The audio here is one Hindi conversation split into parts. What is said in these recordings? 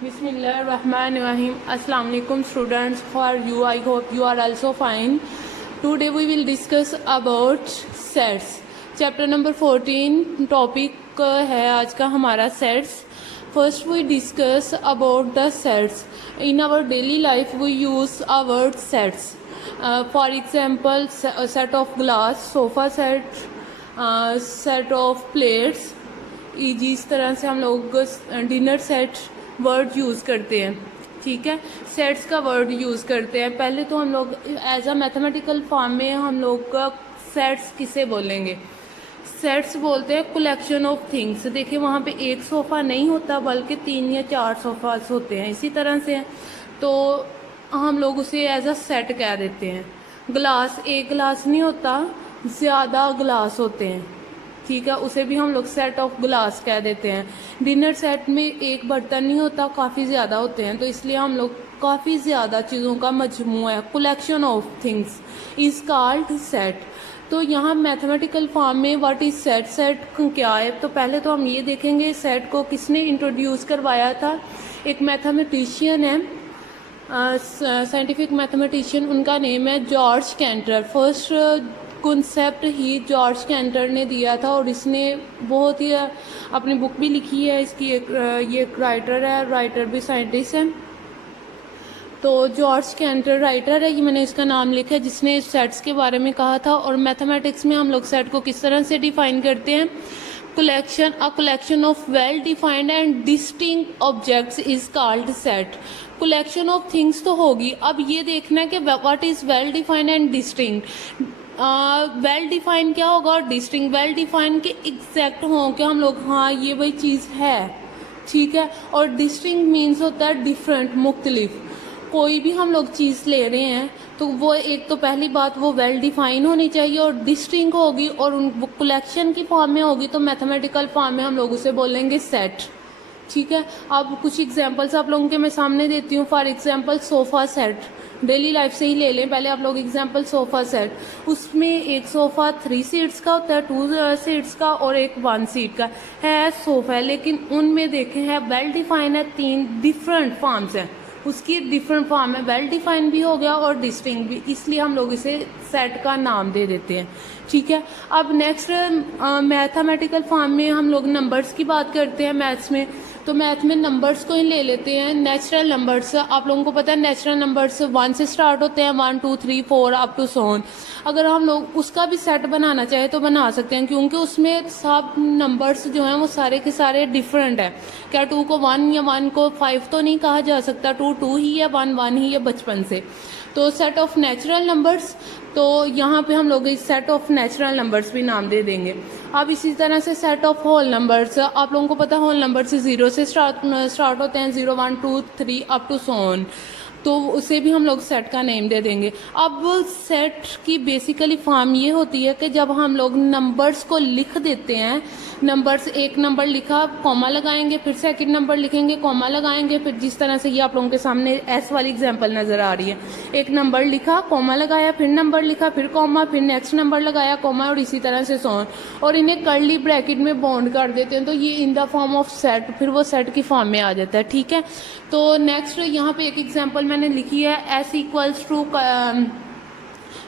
Bismillahirrahmanirrahim. Assalamu alaikum students. How are you? I hope you are also fine. Today we will discuss about sets. Chapter number 14 topic है आज का हमारा sets. First we discuss about the sets. In our daily life we use our word sets. For example, a set of glass, sofa set, set of plates. जिस तरह से हम लोग डिनर सेट वर्ड यूज़ करते हैं, ठीक है, सेट्स का वर्ड यूज़ करते हैं। पहले तो हम लोग एज अ मैथमेटिकल फॉर्म में हम लोग का सेट्स किसे बोलेंगे? सेट्स बोलते हैं कलेक्शन ऑफ थिंग्स। देखिए वहाँ पे एक सोफ़ा नहीं होता बल्कि 3 या 4 सोफ़ास होते हैं, इसी तरह से तो हम लोग उसे एज अ सेट कह देते हैं। ग्लास, एक ग्लास नहीं होता, ज़्यादा ग्लास होते हैं, ठीक है, उसे भी हम लोग सेट ऑफ ग्लास कह देते हैं। डिनर सेट में एक बर्तन नहीं होता, काफ़ी ज़्यादा होते हैं, तो इसलिए हम लोग काफ़ी ज़्यादा चीज़ों का मजमूआ है, collection of things is called set. तो यहाँ मैथमेटिकल फॉर्म में व्हाट इज़ सेट, सेट क्या है? तो पहले तो हम ये देखेंगे सेट को किसने इंट्रोड्यूस करवाया था। एक मैथमेटिशियन है, साइंटिफिक मैथमेटिशियन, उनका नेम है जॉर्ज कैंटर। फर्स्ट कॉन्सेप्ट ही जॉर्ज कैंटर ने दिया था और इसने बहुत ही अपनी बुक भी लिखी है। इसकी ये एक राइटर है, राइटर भी साइंटिस्ट है। तो जॉर्ज कैंटर राइटर है, ये मैंने इसका नाम लिखा है, जिसने सेट्स के बारे में कहा था। और मैथमेटिक्स में हम लोग सेट को किस तरह से डिफाइन करते हैं? A collection of well defined and distinct objects is called set. Collection of things तो होगी, अब ये देखना है कि what is well defined and distinct. Well define क्या होगा और डिस्टिंक्ट? वेल डिफाइन के एग्जैक्ट हों कि हम लोग हाँ ये वही चीज़ है, ठीक है। और डिस्टिंक्ट मीन्स होता है डिफरेंट, मुख्तलिफ। कोई भी हम लोग चीज़ ले रहे हैं तो वो एक तो पहली बात वो वेल डिफाइन होनी चाहिए और डिस्टिंक्ट होगी और उन कलेक्शन की फॉर्म में होगी, तो मैथमेटिकल फॉर्म में हम लोग उसे बोलेंगे सेट, ठीक है। अब कुछ एग्जांपल्स आप लोगों के मैं सामने देती हूँ। For example sofa set, daily life से ही ले लें पहले आप लोग एग्जांपल। सोफ़ा सेट, उसमें एक सोफ़ा 3 सीट्स का होता है, 2 सीट्स का और एक 1 सीट का है सोफ़ा है, लेकिन उनमें देखें है वेल डिफाइन है, 3 डिफरेंट फॉर्म्स हैं, उसकी डिफरेंट फॉर्म है, वेल डिफाइन भी हो गया और डिस्टिंक्ट भी, इसलिए हम लोग इसे सेट का नाम दे देते हैं, ठीक है। अब नेक्स्ट मैथमेटिकल फॉर्म में हम लोग नंबर्स की बात करते हैं मैथ्स में। तो मैथ में नंबर्स को ही ले लेते हैं। नेचुरल नंबर्स, आप लोगों को पता है नेचुरल नंबर्स 1 से स्टार्ट होते हैं, 1 2 3 4 अप टू सो ऑन। अगर हम लोग उसका भी सेट बनाना चाहे तो बना सकते हैं, क्योंकि उसमें सब नंबर्स जो हैं वो सारे के सारे डिफरेंट है। क्या 2 को 1 या 1 को 5 तो नहीं कहा जा सकता, 2 2 ही है, 1 1 ही है बचपन से। तो सेट ऑफ नेचुरल नंबर्स, तो यहाँ पे हम लोग इस सेट ऑफ नेचुरल नंबर्स भी नाम दे देंगे। अब इसी तरह से सेट ऑफ होल नंबर्स, आप लोगों को पता है होल नंबर्स 0 से स्टार्ट होते हैं, 0 1 2 3 अप टू सो ऑन, तो उसे भी हम लोग सेट का नेम दे देंगे। अब सेट की बेसिकली फॉर्म ये होती है कि जब हम लोग नंबर्स को लिख देते हैं, नंबर्स, एक नंबर लिखा कॉमा लगाएंगे, फिर सेकंड नंबर लिखेंगे कॉमा लगाएंगे, फिर जिस तरह से ये आप लोगों के सामने एस वाली एग्जांपल नज़र आ रही है, एक नंबर लिखा कॉमा लगाया, फिर नंबर लिखा, फिर कॉमा, फिर नेक्स्ट नंबर लगाया कॉमा, और इसी तरह से सो ऑन, और इन्हें कर्ली ब्रैकेट में बाउंड कर देते हैं, तो ये इन द फॉर्म ऑफ सेट, फिर वो सेट की फॉर्म में आ जाता है, ठीक है। तो नेक्स्ट यहाँ पे एक एग्जांपल मैंने लिखी है, एस इक्वल्स टू,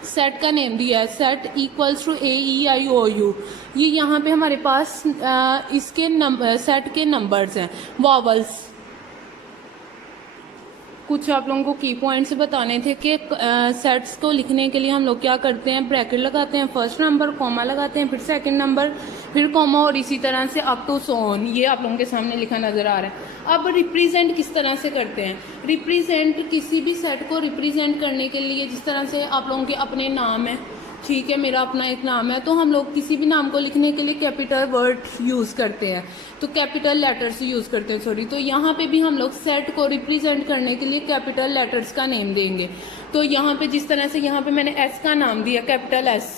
सेट का नेम दिया है, सेट इक्वल्स टू AEIOU। ये यहाँ पे हमारे पास इसके नंबर, सेट के नंबर्स हैं, वॉवल्स। कुछ आप लोगों को की पॉइंट्स बताने थे कि सेट्स को लिखने के लिए हम लोग क्या करते हैं, ब्रैकेट लगाते हैं, फर्स्ट नंबर कॉमा लगाते हैं, फिर सेकंड नंबर, फिर कॉमा, और इसी तरह से अप टू सो ऑन। ये आप लोगों के सामने लिखा नज़र आ रहा है। अब रिप्रेजेंट किस तरह से करते हैं? रिप्रेजेंट, किसी भी सेट को रिप्रेजेंट करने के लिए, जिस तरह से आप लोगों के अपने नाम है, ठीक है, मेरा अपना एक नाम है, तो हम लोग किसी भी नाम को लिखने के लिए कैपिटल वर्ड यूज़ करते हैं, तो कैपिटल लेटर्स यूज़ करते हैं, सॉरी। तो यहाँ पे भी हम लोग सेट को रिप्रेजेंट करने के लिए कैपिटल लेटर्स का नेम देंगे। तो यहाँ पे जिस तरह से यहाँ पे मैंने एस का नाम दिया, कैपिटल एस,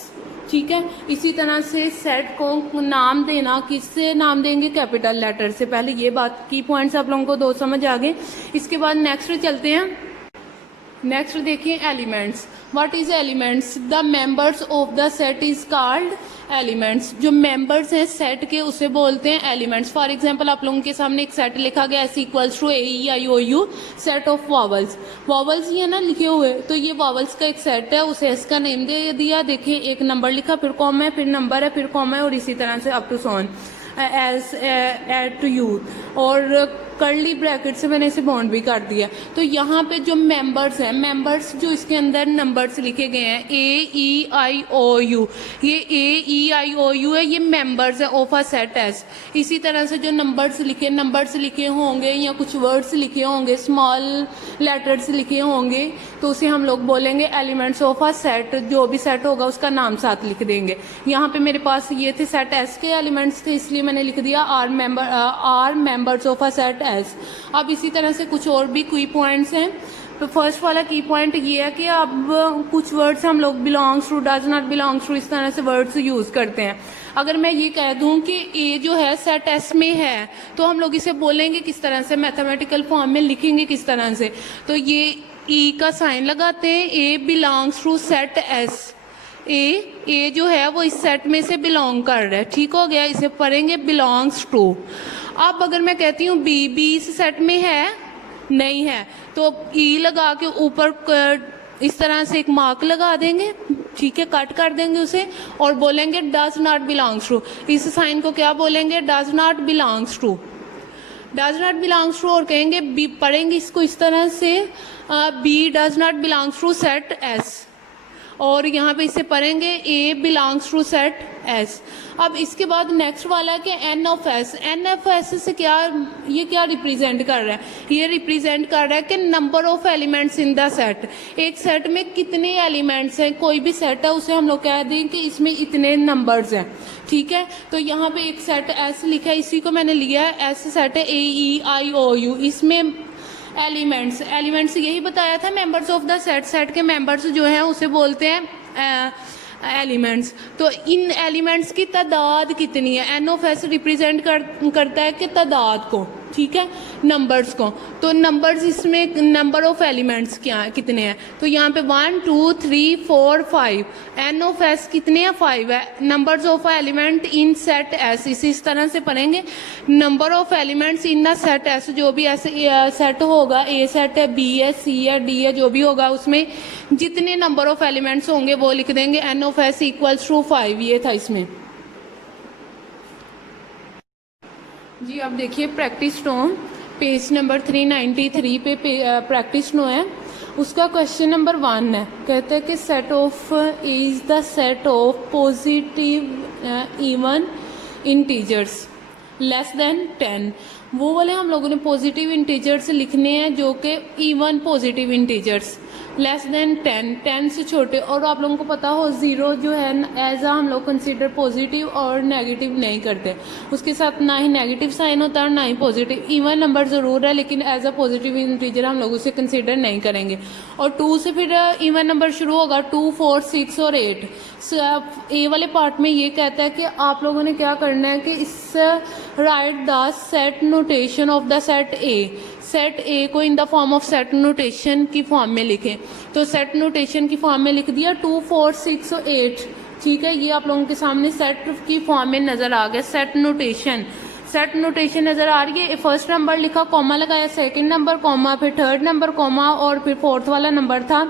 ठीक है। इसी तरह से सेट को नाम देना, किससे नाम देंगे? कैपिटल लेटर से। पहले ये बात की पॉइंट्स आप लोगों को 2 समझ आ गए। इसके बाद नेक्स्ट चलते हैं। नेक्स्ट देखिए elements. What is elements? The members of the set is called elements. जो मेंबर्स हैं सेट के उसे बोलते हैं एलिमेंट्स। फॉर एग्जांपल आप लोगों के सामने एक सेट लिखा गया S equals to AEIOU set of vowels. Vowels ही है ना लिखे हुए, तो ये वॉवल्स का एक सेट है, उसे एस का नेम दे दिया। देखिए एक नंबर लिखा, फिर कॉमा है, फिर नंबर है, फिर कॉमा है, और इसी तरह से अप टू सो ऑन एज एट टू यू, और कर्ली ब्रैकेट से मैंने इसे बॉन्ड भी कर दिया। तो यहाँ पे जो मेंबर्स हैं, मेंबर्स जो इसके अंदर नंबर्स लिखे गए हैं AEIOU, ये AEIOU है, ये मेंबर्स है ऑफ अ सेट एस। इसी तरह से जो नंबर्स लिखे होंगे या कुछ वर्ड्स लिखे होंगे, स्मॉल लेटर्स लिखे होंगे, तो उसे हम लोग बोलेंगे एलिमेंट्स ऑफ अ सेट। जो भी सेट होगा उसका नाम साथ लिख देंगे। यहाँ पे मेरे पास ये थे सेट एस के एलिमेंट्स थे, इसलिए मैंने लिख दिया are members of a set S. अब इसी तरह से कुछ और भी की पॉइंट्स हैं। तो फर्स्ट वाला की पॉइंट ये है कि अब कुछ वर्ड्स हम लोग belongs to, does not belongs to, इस तरह से वर्ड्स यूज करते हैं। अगर मैं ये कह दूं कि ए जो है सेट एस में है, तो हम लोग इसे बोलेंगे किस तरह से, मैथमेटिकल फॉर्म में लिखेंगे किस तरह से। तो ये ई का साइन लगाते हैं, ए बिलोंग्स टू सेट एस। ए जो है वो इस सेट में से बिलोंग कर रहा है, ठीक हो गया, इसे पढ़ेंगे बिलोंग्स टू। अब अगर मैं कहती हूँ बी इस सेट में है, नहीं है, तो ई लगा के ऊपर इस तरह से एक मार्क लगा देंगे, ठीक है, कट कर देंगे उसे, और बोलेंगे डज नॉट बिलोंग्स टू। इस साइन को क्या बोलेंगे? Does not belongs to, does not belongs to. और कहेंगे बी, पढ़ेंगे इसको इस तरह से, B does not belongs to set S, और यहाँ पे इसे पढ़ेंगे A belongs to set S. अब इसके बाद नेक्स्ट वाला है कि N of S. N of S से क्या, ये क्या रिप्रेजेंट कर रहा है? ये रिप्रेजेंट कर रहा है कि number of elements in the set. एक सेट में कितने एलिमेंट्स हैं, कोई भी सेट है उसे हम लोग कह दें कि इसमें इतने नंबर्स हैं, ठीक है। तो यहाँ पे एक सेट एस लिखा है, इसी को मैंने लिया है, एस सेट है AEIOU। इसमें एलिमेंट्स यही बताया था, मेंबर्स ऑफ द सेट के मेंबर्स जो हैं उसे बोलते हैं एलिमेंट्स। तो इन एलिमेंट्स की तादाद कितनी है? एन ऑफ एस रिप्रेजेंट करता है कि तादाद को, ठीक है, नंबर्स को। तो नंबर्स इसमें नंबर ऑफ एलिमेंट्स क्या कितने हैं? तो यहाँ पे 1 2 3 4 5। एन ऑफ एस कितने हैं? 5 है। Numbers of element in set S, इस तरह से पढ़ेंगे, number of elements in the set S. जो भी ऐसे सेट होगा, ए सेट है, बी है, सी है, डी है, जो भी होगा उसमें जितने नंबर ऑफ एलिमेंट्स होंगे वो लिख देंगे। N of S equals to 5, ये था इसमें जी। अब देखिए प्रैक्टिस नो, पेज नंबर 393 पे प्रैक्टिस नो है, उसका क्वेश्चन नंबर 1 है। कहता है कि set of is the set of positive even integers less than 10। वो वाले हम लोगों ने पॉजिटिव इंटीजर्स लिखने हैं जो कि even positive integers, less than 10 से छोटे। और आप लोगों को पता हो 0 जो है एज आ हम लोग कंसीडर पॉजिटिव और नेगेटिव नहीं करते, उसके साथ ना ही नेगेटिव साइन होता है और ना ही पॉजिटिव। इवन नंबर ज़रूर है लेकिन एज अ पॉजिटिव इंटीजर हम लोग उसे कंसीडर नहीं करेंगे। और 2 से फिर इवन नंबर शुरू होगा, 2 4 6 और 8। ए वाले पार्ट में ये कहता है कि आप लोगों ने क्या करना है कि इस write the set notation of the set A. Set A को in the form of set notation की फॉर्म में लिखें। तो सेट नोटेशन की फॉर्म में लिख दिया 2 4 6 और 8, ठीक है। ये आप लोगों के सामने सेट की फॉर्म में नज़र आ गया, सेट नोटेशन नज़र आ रही है। फर्स्ट नंबर लिखा, कॉमा लगाया, सेकंड नंबर कॉमा, फिर थर्ड नंबर कॉमा, और फिर फोर्थ वाला नंबर था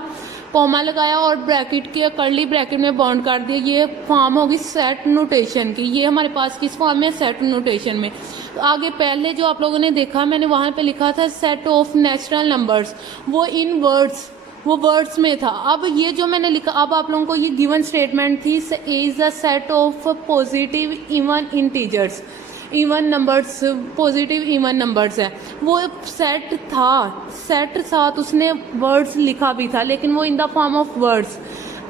कॉमा लगाया और ब्रैकेट के कर्ली ब्रैकेट में बाउंड कर दिया। ये फॉर्म होगी सेट नोटेशन की। ये हमारे पास किस फॉर्म में? सेट नोटेशन में। तो आगे पहले जो आप लोगों ने देखा, मैंने वहाँ पे लिखा था सेट ऑफ नेचुरल नंबर्स, वो इन वर्ड्स, वो वर्ड्स में था। अब ये जो मैंने लिखा, अब आप लोगों को ये गिवन स्टेटमेंट थी, is the set of positive even integers, even numbers, positive even numbers है। वो सेट था, सेट साथ उसने वर्ड्स लिखा भी था लेकिन वो इन द फॉर्म ऑफ वर्ड्स।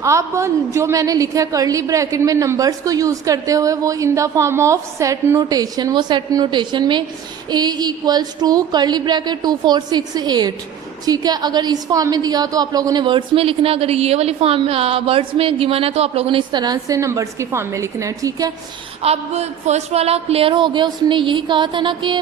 अब जो मैंने लिखा है कर्ली ब्रैकेट में नंबर्स को यूज़ करते हुए, वो इन the form of set notation. वो सेट नोटेशन में ए इक्वल्स टू कर्ली ब्रैकेट 2 4 6 8, ठीक है। अगर इस फॉर्म में दिया तो आप लोगों ने वर्ड्स में लिखना है, अगर ये वाली फॉर्म वर्ड्स में गिवन है तो आप लोगों ने इस तरह से नंबर्स की फॉर्म में लिखना है, ठीक है। अब फर्स्ट वाला क्लियर हो गया, उसने यही कहा था ना कि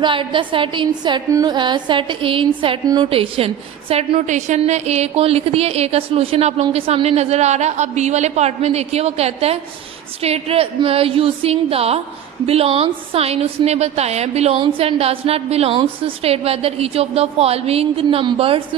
right the set in set A in set notation. Set notation ने ए को लिख दिया, ए का सोल्यूशन आप लोगों के सामने नज़र आ रहा है। अब बी वाले पार्ट में देखिए, वो कहता है state using the belongs sign उसने बताया है, belongs and does not belongs, state whether each of the following numbers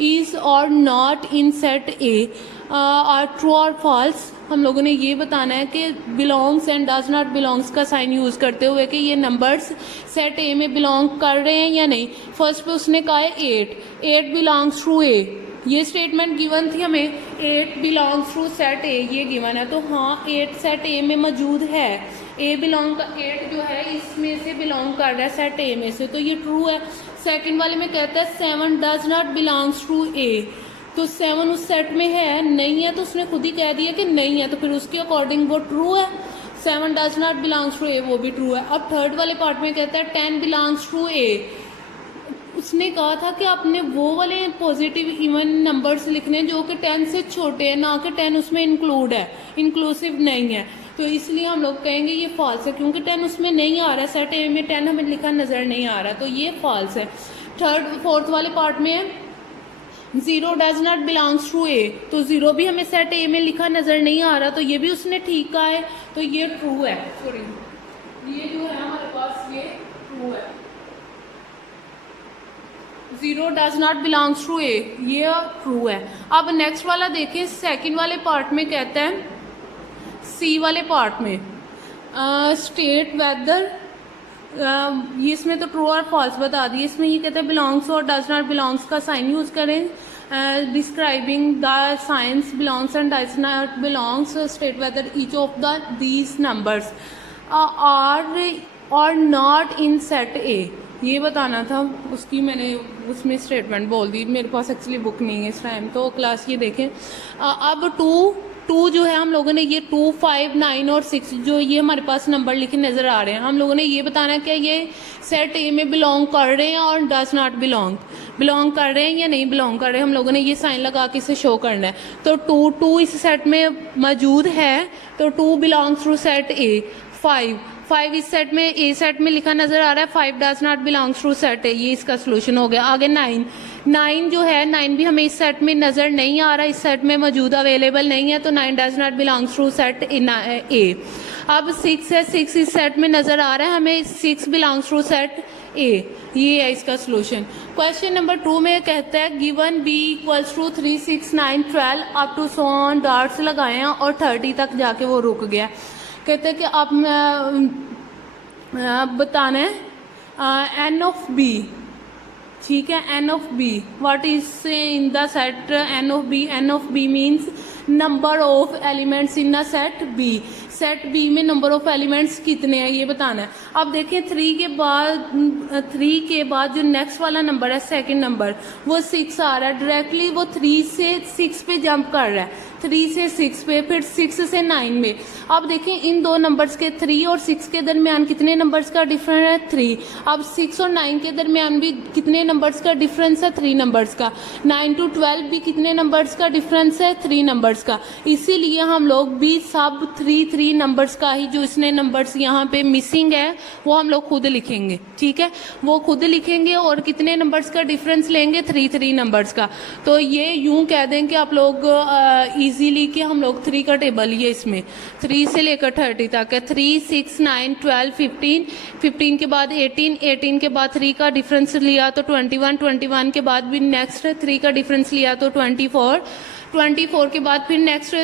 is और not in set A are true और फॉल्स। हम लोगों ने ये बताना है कि belongs and does not belongs का साइन यूज़ करते हुए कि ये नंबर्स सेट ए में बिलोंग कर रहे हैं या नहीं। फर्स्ट पे उसने कहा है 8 बिलोंग्स टू ए, ये स्टेटमेंट गिवन थी हमें, 8 बिलोंग्स टू सेट ए, ये गिवन है, तो हाँ 8 सेट ए में मौजूद है, ए बिलोंग का 8 जो है इसमें से बिलोंग कर रहा है सेट ए में से, तो ये ट्रू है। सेकंड वाले में कहता है 7 डज नॉट बिलोंग्स टू ए, तो 7 उस सेट में है नहीं है, तो उसने खुद ही कह दिया कि नहीं है, तो फिर उसके अकॉर्डिंग वो ट्रू है। 7 डज नॉट बिलोंग्स टू ए, वो भी ट्रू है। अब थर्ड वाले पार्ट में कहता है 10 बिलोंग्स टू ए, उसने कहा था कि आपने वो वाले पॉजिटिव इवन नंबर्स लिखने जो कि 10 से छोटे हैं, ना कि 10 उसमें इंक्लूड है, इंक्लूसिव नहीं है, तो इसलिए हम लोग कहेंगे ये फॉल्स है, क्योंकि 10 उसमें नहीं आ रहा है, सेट ए में 10 हमें लिखा नज़र नहीं आ रहा, तो ये फॉल्स है। फोर्थ वाले पार्ट में है 0 डज नॉट बिलोंग्स टू ए, तो 0 भी हमें सेट ए में लिखा नज़र नहीं आ रहा, तो ये भी उसने ठीक कहा है, तो ये ट्रू है। सॉरी, ये जो है हमारे पास ये ट्रू है। 0 डज नॉट बिलोंग्स टू ए, ये ट्रू है। अब नेक्स्ट वाला देखें, सेकंड वाले पार्ट में कहता है सी वाले पार्ट में स्टेट वेदर, ये इसमें तो ट्रू और फॉल्स बता दिए, इसमें ये कहता है बिलोंग्स और डज नॉट बिलोंग्स का साइन यूज़ करें, describing the signs belongs and does not belongs, state whether each of the these numbers are और नॉट इन सेट ए, ये बताना था, उसकी मैंने उसमें स्टेटमेंट बोल दी, मेरे पास एक्चुअली बुक नहीं है इस टाइम, तो क्लास ये देखें। अब टू जो है हम लोगों ने ये 2, 5, 9 और 6 जो ये हमारे पास नंबर लिखे नज़र आ रहे हैं, हम लोगों ने ये बताना है कि ये सेट ए में बिलोंग कर रहे हैं और डज नॉट बिलोंग कर रहे हैं या नहीं बिलोंग कर रहे हैं, हम लोगों ने ये साइन लगा के इसे शो करना है। तो 2 इस सेट में मौजूद है, तो 2 बिलोंग्स टू सेट ए। 5 इस सेट में ए सेट में लिखा नज़र आ रहा है, 5 does not belongs to set A, ये इसका सोल्यूशन हो गया। आगे 9 जो है, 9 भी हमें इस सेट में नज़र नहीं आ रहा, इस सेट में मौजूद अवेलेबल नहीं है, तो 9 does not belongs to set A. अब 6 है, 6 इस सेट में नज़र आ रहा है हमें, 6 बिलोंग्स टू सेट ए, ये है इसका सोल्यूशन। क्वेश्चन नंबर 2 में कहता है given B equals to 3, 6, 9, 12 up to so on, dots लगाए हैं और 30 तक जाके वो रुक गया। कहते हैं कि आप बताना है एन ऑफ बी, ठीक है, N of B what is in the set N of B means number of elements in the set B में नंबर ऑफ एलिमेंट्स कितने हैं ये बताना है। अब देखिए 3 के बाद जो नेक्स्ट वाला नंबर है, सेकंड नंबर, वो 6 आ रहा है, डायरेक्टली वो 3 से 6 पे जंप कर रहा है, 3 से 6 पे, फिर 6 से 9 में। अब देखिए इन दो नंबर्स के 3 और 6 के दरमियान कितने नंबर्स का डिफरेंस है, 3। अब 6 और 9 के दरमियान भी कितने नंबर्स का डिफरेंस है, 3 नंबर्स का। 9 to 12 भी कितने नंबर्स का डिफरेंस है, 3 नंबर्स का। इसीलिए हम लोग भी सब 3 नंबर्स का ही, जो इसने नंबर्स यहाँ पे मिसिंग है वो हम लोग खुद लिखेंगे, ठीक है, वो खुद लिखेंगे और कितने नंबर्स का डिफरेंस लेंगे, 3 नंबर्स का। तो ये यूं कह दें कि आप लोग इजीली कि हम लोग 3 का टेबल ही है, इसमें 3 से लेकर 30 तक है, 3, 6, 9, 12, 15, 15 के बाद 18, 18 के बाद 3 का डिफरेंस लिया तो 21, 21 के बाद भी नेक्स्ट 3 का डिफरेंस लिया तो 24, 24 के बाद फिर नेक्स्ट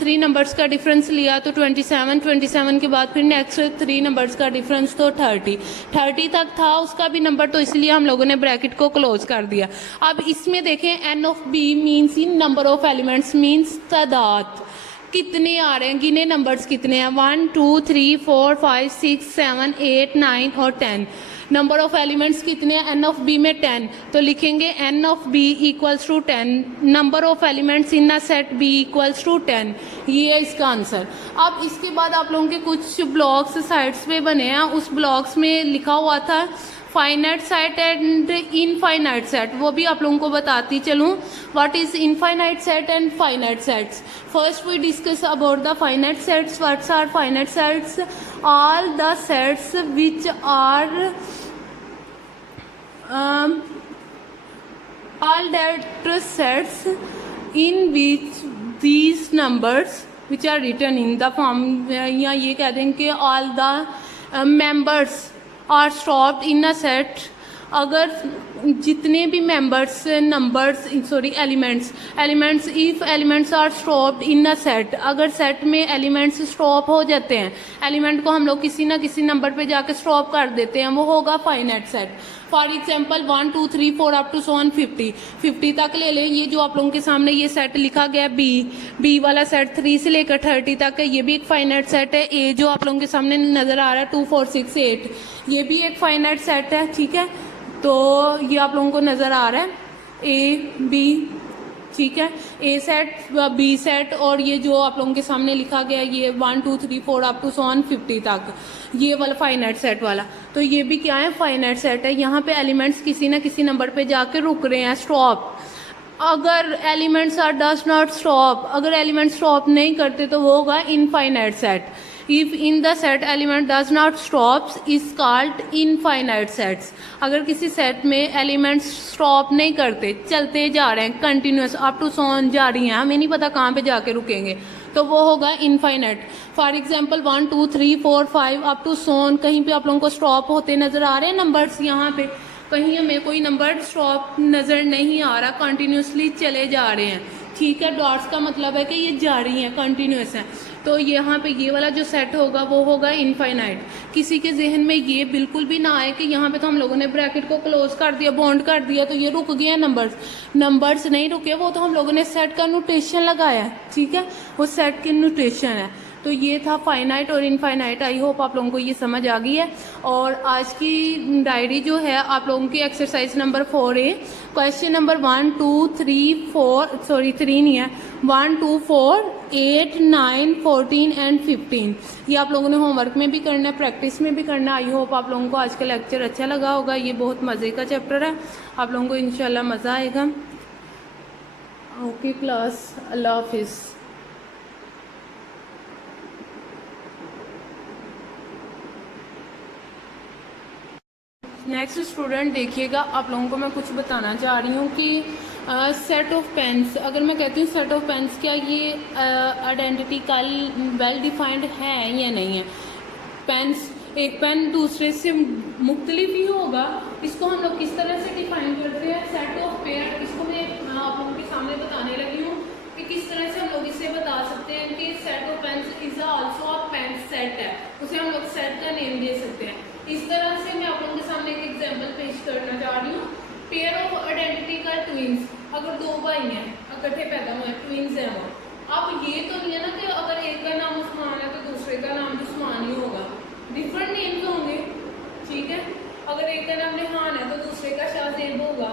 3 नंबर्स का डिफरेंस लिया तो 27, 27 के बाद फिर नेक्स्ट 3 नंबर्स का डिफरेंस तो 30 तक था उसका भी नंबर, तो इसलिए हम लोगों ने ब्रैकेट को क्लोज कर दिया। अब इसमें देखें N of B means in number of elements means तादाद कितने आ रहे हैं, गिने नंबर्स कितने हैं, 1, 2, 3, 4, 5, 6, 7, 8, 9 और 10। नंबर ऑफ एलिमेंट्स कितने हैं, एन ऑफ बी में 10, तो लिखेंगे N of B equals to 10, number of elements in a set B equals to 10, ये है इसका आंसर। अब इसके बाद आप लोगों के कुछ ब्लॉक्स साइड्स पे बने हैं, उस ब्लॉक्स में लिखा हुआ था finite set and infinite set, वो भी आप लोगों को बताती चलूँ what is infinite set and finite sets. First we discuss about the finite sets. What's are finite sets? All the sets which are all data sets in which these numbers which are written in the form, या ये कह दें कि all the members are stored in a set, अगर जितने भी members numbers sorry elements if elements are stopped in a set, अगर सेट में एलिमेंट्स स्टॉप हो जाते हैं, एलिमेंट को हम लोग किसी ना किसी नंबर पे जाके स्टॉप कर देते हैं, वो होगा finite set. For example 1 2 3 4 up to 50 तक ले लें। ये जो आप लोगों के सामने ये सेट लिखा गया बी वाला सेट 3 से लेकर 30 तक है, ये भी एक फाइनाइट सेट है। ए जो आप लोगों के सामने नज़र आ रहा है 2 4 6 8, ये भी एक फाइनाइट सेट है, ठीक है। तो ये आप लोगों को नज़र आ रहा है ए बी, ठीक है, ए सेट बी सेट, और ये जो आप लोगों के सामने लिखा गया ये 1 2 3 4 अप टू 50 तक, ये वाला फाइनाइट सेट वाला। तो ये भी क्या है, फाइनाइट सेट है। यहाँ पे एलिमेंट्स किसी ना किसी नंबर पे जाके रुक रहे हैं, स्टॉप। अगर elements are does not stop, अगर एलिमेंट स्टॉप नहीं करते तो वो होगा infinite set. If in the set element does not stops is called infinite sets. अगर किसी सेट में एलिमेंट्स स्टॉप नहीं करते, चलते जा रहे हैं, कंटिन्यूस अप टू सोन जा रही हैं, हमें नहीं पता कहाँ पे जाके रुकेंगे, तो वो होगा infinite. For example 1 2 3 4 5 up to so on, कहीं पे आप लोगों को स्टॉप होते नज़र आ रहे हैं नंबर्स, यहाँ पे कहीं हमें कोई नंबर स्टॉप नज़र नहीं आ रहा, कंटिन्यूसली चले जा रहे हैं, ठीक है। डॉट्स का मतलब है कि ये जारी हैं, कंटिन्यूस हैं। तो यहाँ पे ये वाला जो सेट होगा वो होगा इनफाइनाइट। किसी के जहन में ये बिल्कुल भी ना आए कि यहाँ पे तो हम लोगों ने ब्रैकेट को क्लोज कर दिया, बॉन्ड कर दिया, तो ये रुक गए हैं नंबर्स नहीं रुके, वो तो हम लोगों ने सेट का नोटेशन लगाया है, ठीक है, वो सेट की नोटेशन है। तो ये था फाइनाइट और इनफाइनाइट। आई होप आप लोगों को ये समझ आ गई है। और आज की डायरी जो है आप लोगों की exercise number 4A, question number 1 2 3 4 sorry 3 नहीं है, 1 2 4 8 9 14 एंड 15, ये आप लोगों ने होमवर्क में भी करना है, प्रैक्टिस में भी करना है। आई होप आप लोगों को आज का लेक्चर अच्छा लगा होगा। ये बहुत मज़े का चैप्टर है, आप लोगों को इंशाल्लाह मज़ा आएगा। ओके क्लास, अल्लाह हाफिज़। नेक्स्ट स्टूडेंट देखिएगा, आप लोगों को मैं कुछ बताना चाह रही हूँ कि सेट ऑफ पेन्स, अगर मैं कहती हूँ सेट ऑफ पेन्स, क्या ये आइडेंटिकल वेल डिफाइंड है या नहीं है। पेन्स, एक पेन दूसरे से मुख्तलिफ ही होगा, इसको हम लोग किस तरह से डिफाइन करते हैं, सेट ऑफ पेयर। इसको मैं आप लोगों के सामने बताने लगी हूँ कि किस तरह से हम लोग इसे बता सकते हैं कि set of pens is also a pen set है, उसे हम लोग सेट का नेम दे सकते हैं। इस तरह से मैं आप लोगों के सामने एक एग्जांपल पेश करना चाह रही हूँ। पेयर ऑफ आइडेंटिकल ट्विंस, अगर दो भाई हैं इकट्ठे पैदा हुए, ट्विंस हैं वो, अब ये तो नहीं है ना कि अगर एक का नाम उस्मान है तो दूसरे का नाम भी उस्मान ही होगा, डिफरेंट नेम्स होंगे, ठीक है। अगर एक का नाम रेहान है तो दूसरे का शाहजेब होगा।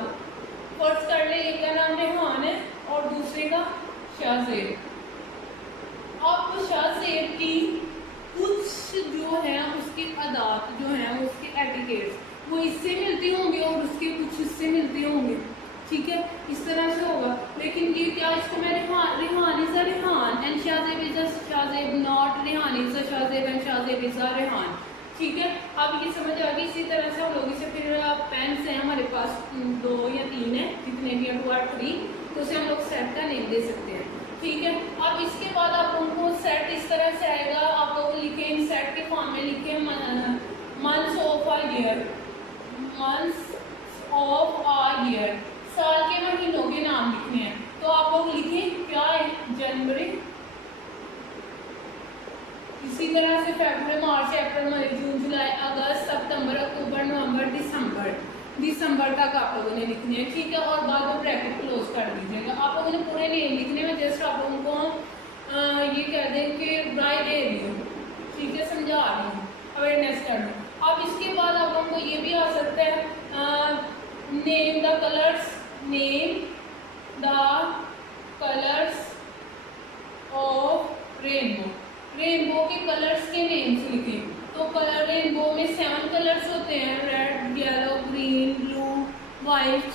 फर्स्ट कर ले, एक का नाम रेहान है और दूसरे का शाहजेब। अब शाहजेब की कुछ जो है उसकी अदात जो है उसके एटिकेट्स वो इससे मिलती होंगे और उसके कुछ इससे मिलते होंगे, ठीक है, इस तरह से होगा। लेकिन ये क्या, इसको मैं Rehan is a Rehan and Shahzeb is a Shahzeb, not Rehan is a Shahzeb and Shahzeb is a Rehan, ठीक है। अब ये समझ आ गई। इसी तरह से हम लोग इसे फिर पेन्स हैं हमारे पास 2 या 3 है, जितने भी हैं 2 और 3, तो उसे हम लोग सेट का नेम दे सकते हैं, ठीक है। अब इसके बाद आप लोगों को सेट इस तरह से आएगा, आप लोग लिखें इन सेट के फॉर्म में लिखें months of a year, months of a year, साल के महीनों के नाम लिखने हैं। तो आप लोग लिखें क्या है, जनवरी, इसी तरह से फरवरी मार्च अप्रैल मई जून जुलाई अगस्त सितंबर अक्टूबर नवंबर दिसंबर तक आप लोगों ने लिखने हैं, ठीक है। और बाद में ब्रैकेट क्लोज कर दीजिएगा। आप लोगों ने पूरे नेम लिखने में जस्ट आप लोगों को ये कह दें कि राय दे रही हूँ, ठीक है, समझा रही हूँ, अवेयरनेस कर दूँ। अब इसके बाद आप लोगों को ये भी आ सकता है name the colours, name the colours of rainbow, rainbow के कलर्स के नेम्स लिखें। तो कलर रेनबो में 7 कलर्स होते हैं, red yellow green blue white,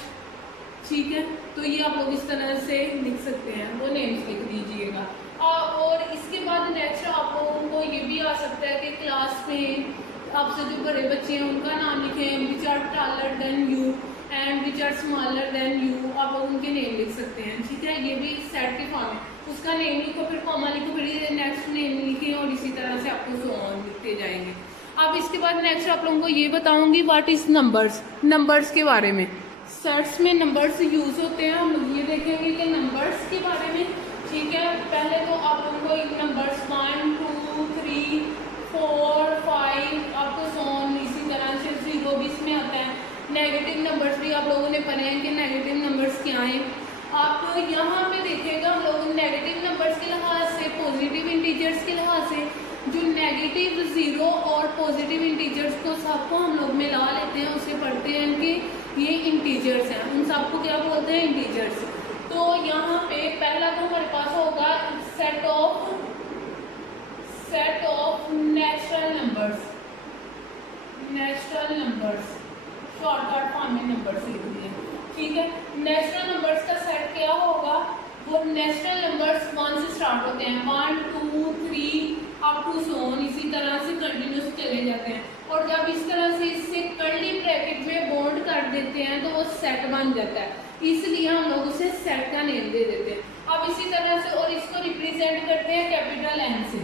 ठीक है। तो ये आप लोग इस तरह से लिख सकते हैं, वो नेम्स लिख दीजिएगा। और इसके बाद नेक्स्ट आप लोगों को ये भी आ सकता है कि क्लास में आपसे जो बड़े बच्चे हैं उनका नाम लिखें, which are taller than you, and which are smaller than you, आप लोग उनके नेम लिख सकते हैं, ठीक है। ये भी सेट के फॉर्म है, उसका नेम लिखो, फिर कॉमा लिखो, फिर नेक्स्ट नेम लिखें, और इसी तरह से आपको सो ऑन लिखते जाएंगे। अब इसके बाद नेक्स्ट आप लोगों को ये बताऊंगी व्हाट इज नंबर्स, नंबर्स के बारे में। सेट्स में नंबर्स यूज होते हैं, हम लोग ये देखेंगे कि नंबर्स के बारे में, ठीक है। पहले तो आप लोगों को नंबर्स 1 2 3 4 5 आपको सोन, इसी तरह से 0 भी इसमें आता है। नेगेटिव नंबर्स भी आप लोगों ने पढ़े हैं कि नेगेटिव नंबर्स क्या हैं। आप यहाँ पे देखिएगा हम लोग नेगेटिव नंबर्स के लिहाज से, पॉजिटिव इंटीजर्स के लिहाज से, जो नेगेटिव 0 और पॉजिटिव इंटीजर्स को सबको हम लोग मिला लेते हैं, उसे पढ़ते हैं कि ये इंटीजर्स हैं, उन सबको क्या बोलते हैं, इंटीजर्स। तो यहाँ पे पहला तो हमारे पास होगा set of natural numbers, natural numbers shortcut form में नंबर्स लिख दिए, ठीक है। नेचुरल नंबर्स का सेट क्या होगा, वो नेचुरल नंबर्स 1 से स्टार्ट होते हैं, 1 2 3 अप टू सो ऑन, इसी तरह से कंटिन्यूस चले जाते हैं। और जब इस तरह से इससे कर्ली ब्रैकेट में बॉन्ड कर देते हैं तो वो सेट बन जाता है, इसलिए हम लोग उसे सेट का नेम दे देते हैं। अब इसी तरह से और इसको रिप्रेजेंट करते हैं कैपिटल एन से,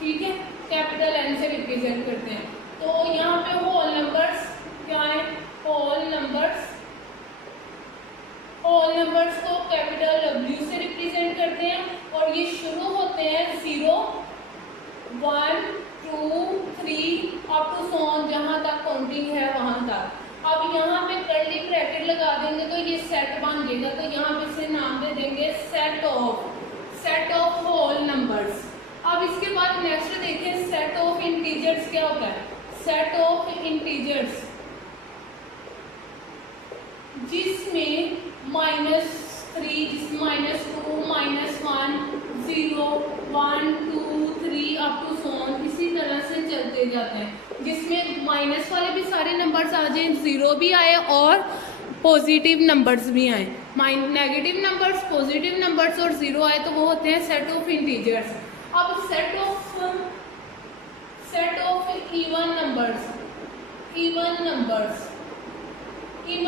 ठीक है, कैपिटल एन से रिप्रेजेंट करते हैं। तो यहाँ पे होल नंबर्स क्या है, होल नंबर्स को कैपिटल W से रिप्रेजेंट करते हैं, और ये शुरू होते हैं 0 1 2 3 अप टू सो ऑन, जहाँ तक काउंटिंग है वहाँ तक। अब यहाँ पे कर्ली ब्रैकेट लगा देंगे तो ये सेट बन जाएगा, तो यहाँ पे इसे नाम दे देंगे सेट ऑफ होल नंबर्स। अब इसके बाद नेक्स्ट देखें सेट ऑफ इंटीजर्स क्या होता है। सेट ऑफ इंटीजर्स जिसमें -3 -2 -1 0 1 2 3 अप टू सो ऑन, इसी तरह से चलते जाते हैं, जिसमें माइनस वाले भी सारे नंबर्स आ जाएं, 0 भी आए और पॉजिटिव नंबर्स भी आए। नेगेटिव नंबर्स, पॉजिटिव नंबर्स और 0 आए तो वो होते हैं सेट ऑफ इंटीजर्स। अब सेट ऑफ इवन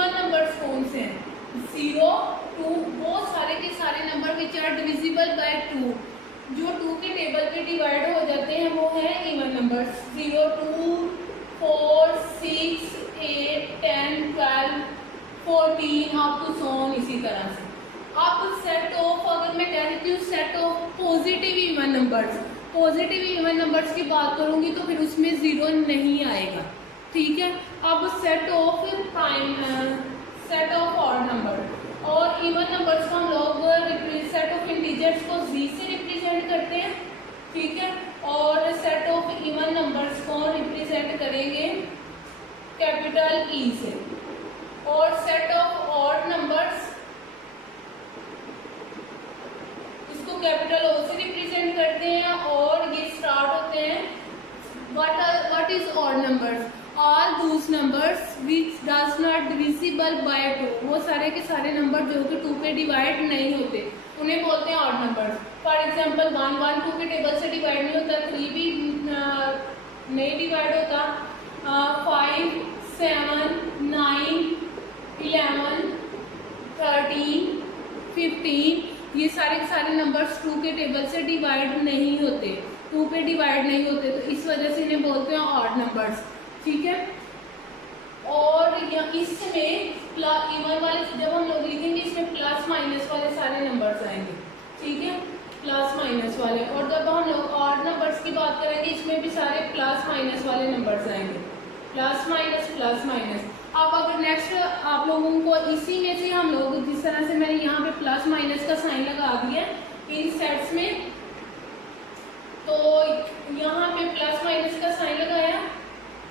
नंबर्स कौन से हैं, 0 2, वो सारे के सारे number which are divisible by 2, जो 2 के टेबल पे डिवाइड हो जाते हैं वो है even numbers. 0 2 4 6 8 10 12 14 up to so on, इसी तरह से। अब सेट ऑफ, अगर मैं कह देती हूँ set of positive even numbers, positive even numbers की बात करूँगी तो फिर उसमें 0 नहीं आएगा, ठीक है। अब सेट ऑफ ऑड नंबर और इवन नंबर्स को हम लोग सेट ऑफ इंटीजर्स को Z से रिप्रेजेंट करते हैं, ठीक है, और सेट ऑफ इवन नंबर्स को रिप्रेजेंट करेंगे कैपिटल E से, और सेट ऑफ ऑड नंबर्स इसको कैपिटल O से रिप्रेजेंट करते हैं, और ये स्टार्ट होते हैं what is odd numbers, all those numbers which does not divisible by 2, वो सारे के सारे नंबर जो कि 2 पे डिवाइड नहीं होते उन्हें बोलते हैं ऑड नंबर्स। फॉर एग्जांपल 1 1 2 के टेबल से डिवाइड नहीं होता, 3 भी नहीं डिवाइड होता, 5 7 9 11 13 15, ये सारे के सारे नंबर्स 2 के टेबल से डिवाइड नहीं होते, 2 पे डिवाइड नहीं होते, तो इस वजह से इन्हें बोलते हैं ऑड नंबर्स, ठीक है। और इसमें इवन वाले जब हम लोग लिखेंगे इसमें प्लस माइनस वाले सारे नंबर्स आएंगे, ठीक है, प्लस माइनस वाले। और जब हम लोग ऑड नंबर्स की बात करेंगे इसमें भी सारे प्लस माइनस वाले नंबर्स आएंगे, प्लस माइनस। अब अगर नेक्स्ट आप लोगों को इसी में से हम लोग जिस तरह से मैंने यहाँ पे प्लस माइनस का साइन लगा दिया इन सेट्स में, तो यहाँ पे प्लस माइनस का साइन लगाया,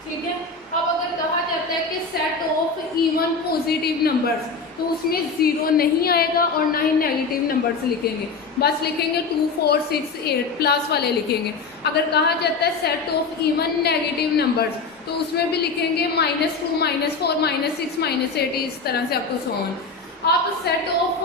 ठीक है। अब अगर कहा जाता है कि set of even positive numbers, तो उसमें 0 नहीं आएगा और ना ही नेगेटिव नंबर्स लिखेंगे, बस लिखेंगे 2 4 6 8 प्लस वाले लिखेंगे। अगर कहा जाता है set of even negative numbers, तो उसमें भी लिखेंगे -2 -4 -6 -8, इस तरह से आपको सो ऑन। अब सेट ऑफ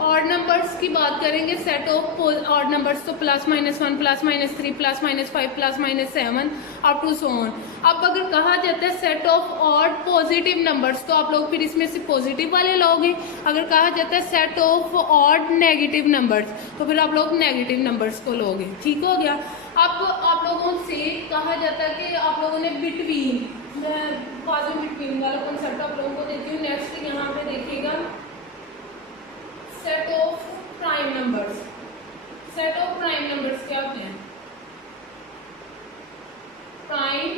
ऑड नंबर्स की बात करेंगे। सेट ऑफ ऑड नंबर्स तो +-1 +-3 +-5 +-7 अप टू सो ऑन। अब अगर कहा जाता है set of odd positive numbers तो आप लोग फिर इसमें से पॉजिटिव वाले लोगे। अगर कहा जाता है set of odd negative numbers तो फिर आप लोग नेगेटिव नंबर्स को लोगे। ठीक हो गया। अब आप लोगों से कहा जाता है कि आप लोगों ने बिटवीन बिटवीन वाला कॉन्सेप्ट आप लोगों को देती हूँ। नेक्स्ट यहाँ पे देखिएगा set of prime numbers. Set of prime numbers क्या होते हैं? प्राइम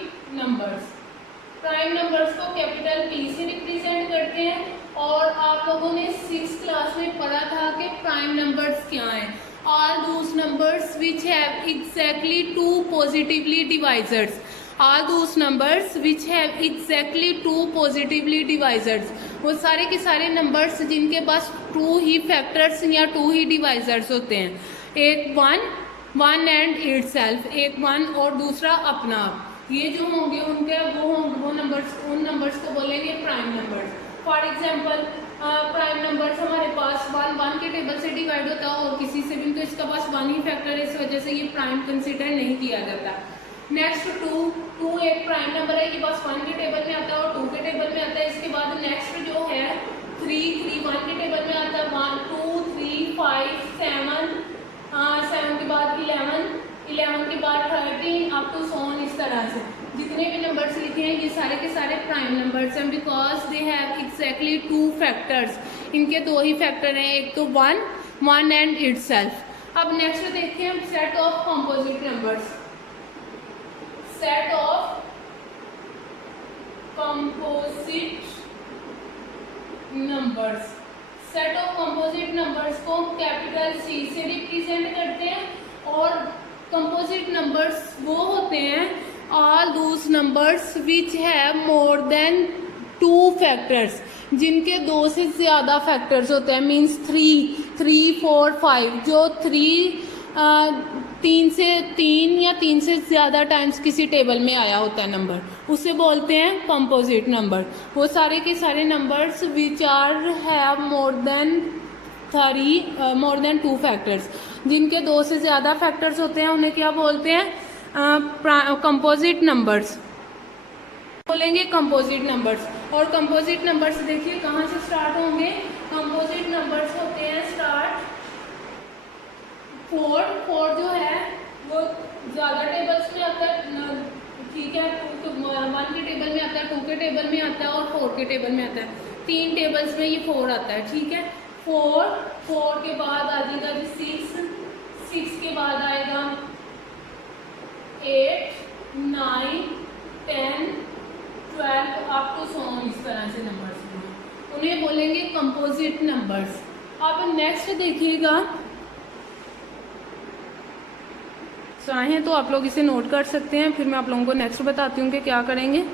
नंबर्स को कैपिटल P से रिप्रेजेंट करते हैं। और आप लोगों ने 6th क्लास में पढ़ा था कि प्राइम नंबर्स क्या हैं। All those numbers which have exactly two positively divisors. All those numbers which have exactly two positively divisors. वो सारे के सारे नंबर्स जिनके पास 2 ही फैक्टर्स या 2 ही डिवाइजर्स होते हैं। एक वन एंड इटसेल्फ, एक वन और दूसरा अपना आप। ये जो होंगे उनके वो नंबर्स, उन नंबर्स को बोलेंगे prime numbers. For example prime numbers हमारे पास 1 के टेबल से डिवाइड होता है और किसी से भी, तो इसका पास 1 ही फैक्टर है, इस वजह से ये प्राइम कंसिडर नहीं किया जाता। नेक्स्ट 2 एक प्राइम नंबर है, ये बस 1 के टेबल में आता है और 2 के टेबल में आता है। इसके बाद नेक्स्ट जो है 3 1 के टेबल में आता है, 1 2 3 5 7 7 के बाद 11 के बाद 13 अप टू सो ऑन। इस तरह से जितने भी नंबर्स लिखे हैं ये सारे के सारे प्राइम नंबर्स हैं, because they have exactly 2 factors. इनके 2 ही फैक्टर हैं, एक तो 1 एंड इटसेल्फ। अब नेक्स्ट देखते हैं set of composite numbers. Set of composite numbers को कैपिटल C से रिप्रेजेंट करते हैं। और कंपोजिट नंबर्स वो होते हैं all those numbers which have more than 2 factors, जिनके 2 से ज़्यादा फैक्टर्स होते हैं। मीन्स 3 4 5, जो 3 या 3 से ज़्यादा टाइम्स किसी टेबल में आया होता है नंबर, उसे बोलते हैं कंपोजिट नंबर। वो सारे के सारे numbers which are have more than 2 factors, जिनके 2 से ज़्यादा फैक्टर्स होते हैं उन्हें क्या बोलते हैं? कंपोजिट नंबर्स बोलेंगे। कंपोजिट नंबर्स, और कंपोजिट नंबर्स देखिए कहाँ से स्टार्ट होंगे। कंपोजिट नंबर्स होते हैं स्टार्ट 4 जो है वो ज़्यादा टेबल्स में आता है। ठीक है, 1 के टेबल में आता है, 2 के टेबल में आता है और 4 के टेबल में आता है। 3 टेबल्स में ये 4 आता है। ठीक है, 4 के बाद आ जाएगा 6 के बाद आएगा 8 9 10 12 अप टू सो ऑन। इस तरह से नंबर्स उन्हें बोलेंगे कंपोजिट नंबर्स। अब नेक्स्ट देखिएगा, चाहें तो आप लोग इसे नोट कर सकते हैं, फिर मैं आप लोगों को नेक्स्ट बताती हूँ कि क्या करेंगे।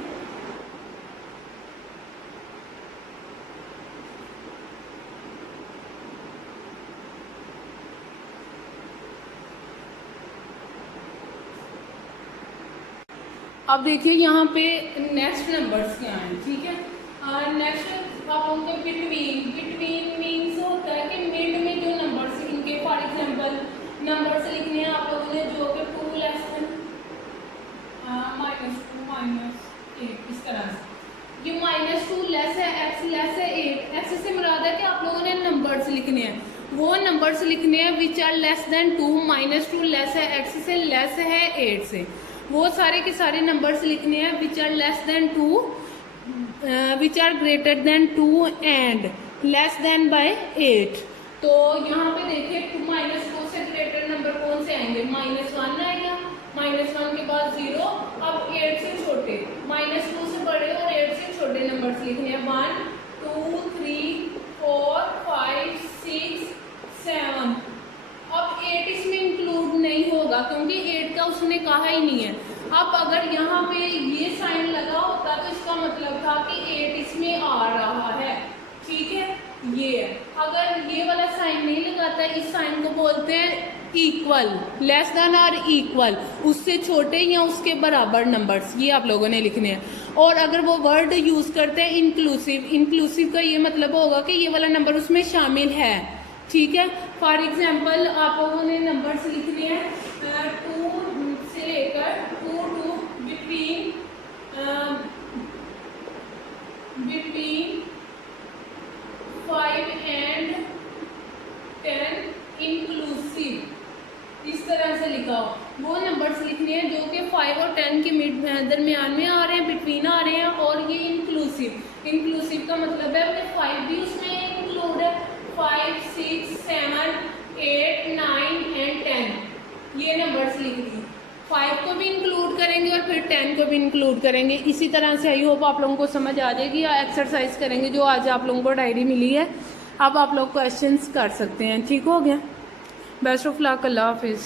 अब देखिए यहाँ पे नेक्स्ट नंबर्स क्या हैं। ठीक है, नेक्स्ट आप लोगों के बिटवीन मीन्स होता है कि मिड में जो नंबर्स इनके, फॉर एग्जांपल नंबर्स लिखने हैं आप लोगों ने जो कि 2 लेस देन -2 -8, इस तरह से। ये -2 लेस है, x लेस है 8। x से मुराद है कि आप लोगों ने नंबर्स लिखने हैं, वो नंबर्स लिखने हैं which are less than 2। -2 less है x से, लेस है 8 से। वो सारे के सारे नंबर्स लिखने हैं which are less than 2, which are greater than 2 and less than by 8। तो यहाँ पे देखिए -2 से ग्रेटर नंबर कौन से आएंगे? -1 आएगा, -1 के बाद 0। अब 8 से छोटे, -2 से बड़े और 8 से छोटे नंबर्स लिखने हैं। 1 2 3 4 5 6 7। अब 8 इसमें इंक्लूड नहीं होगा क्योंकि 8 का उसने कहा ही नहीं है। अब अगर यहाँ पे ये साइन लगा होता तो इसका मतलब था कि 8 इसमें आ रहा है। ठीक है, ये है। अगर ये वाला साइन नहीं लगाता, इस साइन को बोलते हैं इक्वल, लेस देन और इक्वल, उससे छोटे या उसके बराबर नंबर्स, ये आप लोगों ने लिखने हैं। और अगर वो वर्ड यूज़ करते हैं इंक्लूसिव, इंक्लूसिव का ये मतलब होगा कि ये वाला नंबर उसमें शामिल है, ठीक है। फॉर एग्जांपल आप लोगों ने नंबर्स लिखने हैं 2 से लेकर 2 टू बिटवीन 5 एंड 10 इंक्लूसिव, इस तरह से लिखा हो। वो नंबर्स लिखने हैं जो कि 5 और 10 के दरमियान में आ रहे हैं, बिटवीन आ रहे हैं, और ये इंक्लूसिव, इंक्लूसिव का मतलब है कि 5 भी उसमें इंक्लूड है, 5, 6, 7, 8, 9 एंड 10, ये नंबर्स लिख ली। 5 को भी इंक्लूड करेंगे और फिर 10 को भी इंक्लूड करेंगे। इसी तरह से आई होप आप लोगों को समझ आ जाएगी। या एक्सरसाइज करेंगे जो आज आप लोगों को डायरी मिली है, अब आप लोग क्वेश्चंस कर सकते हैं। ठीक हो गया, बेस्ट ऑफ लक, अल्लाह हाफिज़।